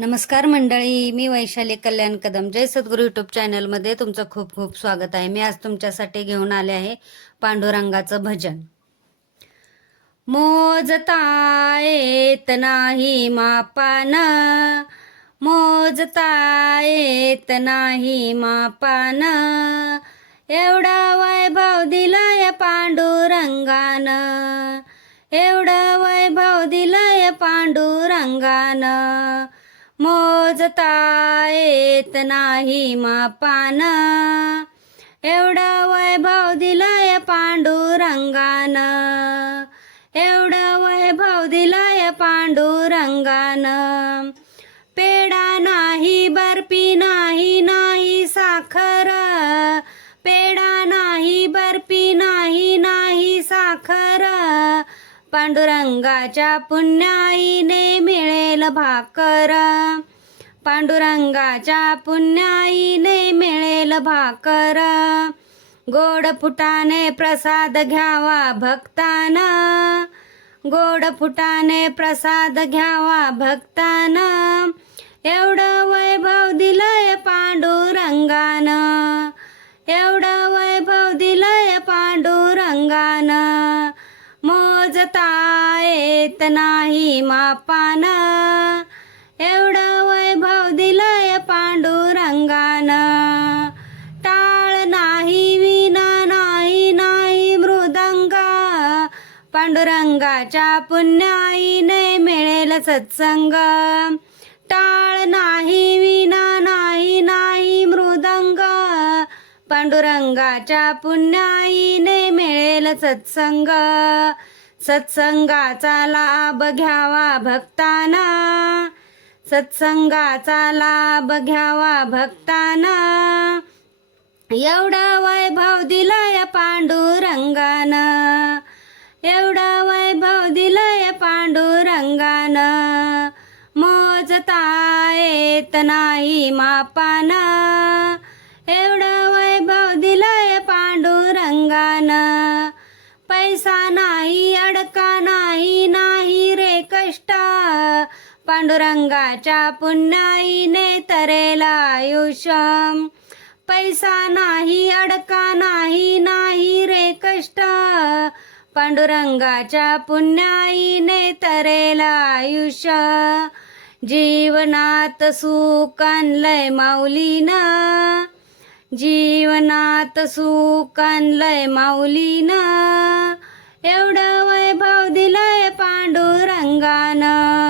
नमस्कार मंडळी मी वैशाली कल्याण कदम. जय सद्गुरू युट्यूब चॅनलमध्ये तुमचं खूप खूप स्वागत आहे. मी आज तुमच्यासाठी घेऊन आले आहे पांडुरंगाचं भजन. मोजता येत नाही मापान. मोजता येत नाही मापान. एवढा वैभव दिलाय पांडुरंगान. एवढं वैभव दिलाय पांडुरंगान. मोजता येत नाही मापान. एवढं वैभव दिलंय पांडुरंगान. एवढं वैभव दिलंय पांडुरंगान. पेडा नाही बर्फी नाही नाही साखर. पेडा नाही बर्फी नाही नाही साखर. पांडुरंगाच्या पुण्याईने मिळेल भाकर. पांडुरंगाच्या पुण्याईने मिळेल भाकर. गोड फुटाने प्रसाद घ्यावा भक्ताना. गोड फुटाने प्रसाद घ्यावा भक्ताना. एवढं वैभव दिलंय पांडुरंगान. एवढं वैभव दिलंय पांडुरंगान. मोजता येत नाही मापान. एवढं अंगान. टाळ नाही विना नाही नाही मृदंग. पांडुरंगाच्या पुण्याईने मिळेल सत्संग. टाळ नाही विना नाही नाही मृदंग. पांडुरंगाच्या पुण्याईने मिळेल सत्संग. सत्संगाचा लाभ घ्यावा भक्ताना. सत्संगाचा लाभ घ्यावा भक्ताना. एवढा वैभव दिलाय पांडुरंगान. एवढा वैभव दिलाय पांडुरंगान. मोजता येत नाही मापान. एवढं वैभव दिलंय पांडुरंगान. पांडुरंगाच्या पुण्याईने तरेला आयुष्य पैसा नाही अडका नाही नाही रे कष्ट. पांडुरंगाच्या पुण्याईने तरेला आयुष्य. जीवनात सुख आणलंय माऊलीनं. जीवनात सुख आणलंय माऊलीनं. एवढं वैभव दिलंय पांडुरंगानं.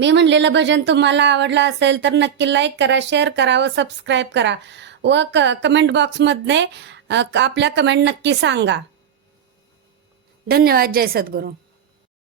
मी म्हणलेलं भजन तुम्हाला आवडलं असेल तर नक्की लाईक करा शेअर करा व सबस्क्राईब करा. व क कमेंट बॉक्समध्ये आपल्या कमेंट नक्की सांगा. धन्यवाद जय सद्गुरू.